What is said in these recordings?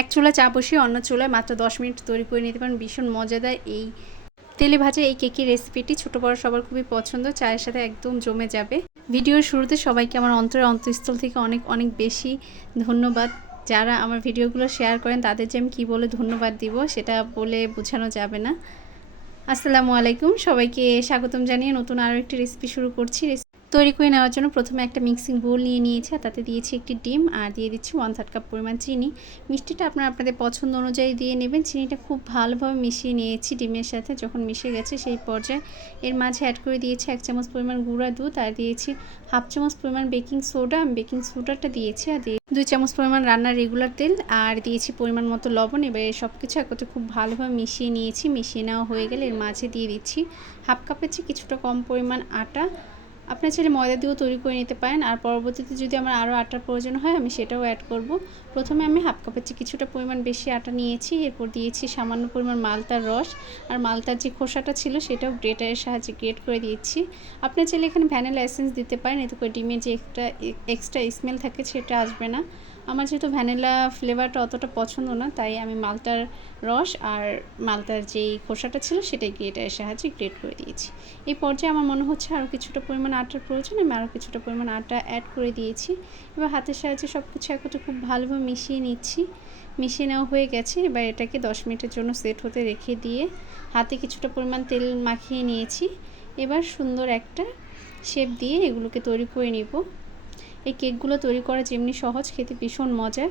এক চুলা চা বসিয়ে অন্য চুলায় মাত্র দশ মিনিট তৈরি করে নিতে পারেন। ভীষণ মজাদার এই তেলে ভাজা এই কেকের রেসিপিটি। ছোটো, বড় সবার খুবই পছন্দ। চায়ের সাথে একদম জমে যাবে। ভিডিওর শুরুতে সবাইকে আমার অন্তরের অন্তঃস্থল থেকে অনেক অনেক বেশি ধন্যবাদ। যারা আমার ভিডিওগুলো শেয়ার করেন, তাদের যে আমি কী বলে ধন্যবাদ দিব, সেটা বলে বোঝানো যাবে না। আসসালামু আলাইকুম। সবাইকে স্বাগতম জানিয়ে নতুন আরও একটি রেসিপি শুরু করছি। তৈরি করে নেওয়ার জন্য প্রথমে একটা মিক্সিং বোল নিয়ে নিয়েছি আর তাতে দিয়েছি একটি ডিম আর দিয়ে দিচ্ছি ওয়ান থার্ড কাপ পরিমাণ চিনি। মিষ্টিটা আপনারা আপনাদের পছন্দ অনুযায়ী দিয়ে নেবেন। চিনিটা খুব ভালোভাবে মিশিয়ে নিয়েছি ডিমের সাথে। যখন মিশে গেছে সেই পর্যায়ে এর মাঝে অ্যাড করে দিয়েছি এক চামচ পরিমাণ গুঁড়া দুধ আর দিয়েছি হাফ চামচ পরিমাণ বেকিং সোডা আমি বেকিং সোডাটা দিয়েছি আর দিয়ে দুই চামচ পরিমাণ রান্নার রেগুলার তেল আর দিয়েছি পরিমাণ মতো লবণ। এবার সব কিছু একত্রে খুব ভালোভাবে মিশিয়ে নিয়েছি। মিশিয়ে নেওয়া হয়ে গেলে এর মাঝে দিয়ে দিচ্ছি হাফ কাপের চেয়ে কিছুটা কম পরিমাণ আটা। আপনার ছেলে ময়দা দিয়েও তৈরি করে নিতে পারেন। আর পরবর্তীতে যদি আমার আরও আটার প্রয়োজন হয়, আমি সেটাও অ্যাড করব। প্রথমে আমি হাফ কাপের চেয়ে কিছুটা পরিমাণ বেশি আটা নিয়েছি। এরপর দিয়েছি সামান্য পরিমাণ মালতার রস। আর মালতার যে খোসাটা ছিল, সেটাও গ্রেটারের সাহায্যে গ্রেট করে দিয়েছি। আপনার চাইলে এখানে ভ্যানিলা এসেন্স দিতে পারেন। এতে করে ডিমের যে একটা এক্সট্রা স্মেল থাকে, সেটা আসবে না। আমার যেহেতু ভ্যানিলা ফ্লেভারটা অতটা পছন্দ না, তাই আমি মালটার রস আর মালটার যেই খোসাটা ছিল সেটাই গ্রেটারের সাহায্যে গ্রেট করে দিয়েছি। এই পর্যায়ে আমার মনে হচ্ছে আরও কিছুটা পরিমাণ আটার প্রয়োজন, আমি আরও কিছুটা পরিমাণ আটা অ্যাড করে দিয়েছি। এবার হাতের সাহায্যে সব কিছু একত্রে খুব ভালোভাবে মিশিয়ে নিচ্ছি। মিশিয়ে নেওয়া হয়ে গেছে, এবার এটাকে দশ মিনিটের জন্য সেট হতে রেখে দিয়ে হাতে কিছুটা পরিমাণ তেল মাখিয়ে নিয়েছি। এবার সুন্দর একটা শেপ দিয়ে এগুলোকে তৈরি করে নিব। এই কেকগুলো তৈরি করা যেমনি সহজ, খেতে ভীষণ মজা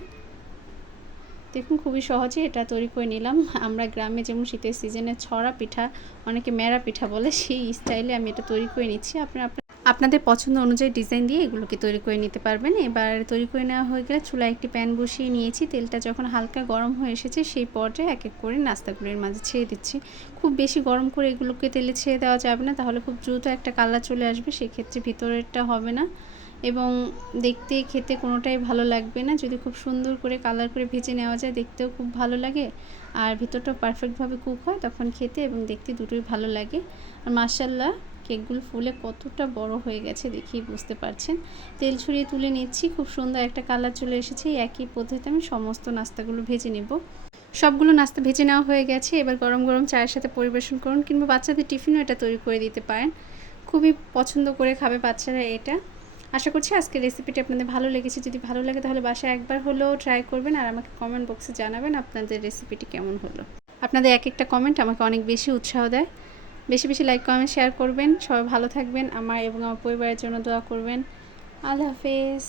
দেখুন, খুবই সহজে এটা তৈরি করে নিলাম। আমরা গ্রামে যেমন শীতের সিজনে ছড়া পিঠা, অনেকে মেরা পিঠা বলে, সেই স্টাইলে আমি এটা তৈরি করে নিচ্ছি। আপনারা আপনাদের পছন্দ অনুযায়ী ডিজাইন দিয়ে এগুলোকে তৈরি করে নিতে পারবেন। এবার তৈরি করে নেওয়া হয়ে গেলে চুলায় একটি প্যান বসিয়ে নিয়েছি। তেলটা যখন হালকা গরম হয়ে এসেছে, সেই পর্যায়ে এক এক করে নাস্তাগুলির মাঝে ছেড়ে দিচ্ছি। খুব বেশি গরম করে এগুলোকে তেলে ছেড়ে দেওয়া যাবে না, তাহলে খুব দ্রুত একটা কালার চলে আসবে, সেক্ষেত্রে ভিতরেরটা হবে না। এবং দেখতে, খেতে কোনোটাই ভালো লাগবে না। যদি খুব সুন্দর করে কালার করে ভেজে নেওয়া যায়, দেখতেও খুব ভালো লাগে। আর ভিতরটা পারফেক্টভাবে কুক হয়, তখন খেতে এবং দেখতে দুটোই ভালো লাগে। আর মার্শাল্লাহ কেকগুলো ফুলে কতটা বড় হয়ে গেছে দেখেই বুঝতে পারছেন। তেল ছড়িয়ে তুলে নিচ্ছি, খুব সুন্দর একটা কালার চলে এসেছে। একই পদ্ধতিতে আমি সমস্ত নাস্তাগুলো ভেজে নেব। সবগুলো নাস্তা ভেজে নেওয়া হয়ে গেছে। এবার গরম গরম চায়ের সাথে পরিবেশন করুন কিংবা বাচ্চাদের টিফিনও এটা তৈরি করে দিতে পারেন। খুবই পছন্দ করে খাবে বাচ্চারা এটা। আশা করছি আজকের রেসিপিটি আপনাদের ভালো লেগেছে। যদি ভালো লাগে তাহলে বাসায় একবার হলেও ট্রাই করবেন আর আমাকে কমেন্ট বক্সে জানাবেন আপনাদের রেসিপিটি কেমন হলো। আপনাদের এক একটা কমেন্ট আমাকে অনেক বেশি উৎসাহ দেয়। বেশি বেশি লাইক কমেন্ট শেয়ার করবেন। সবাই ভালো থাকবেন। আমার এবং আমার পরিবারের জন্য দোয়া করবেন। আল্লাহ হাফেজ।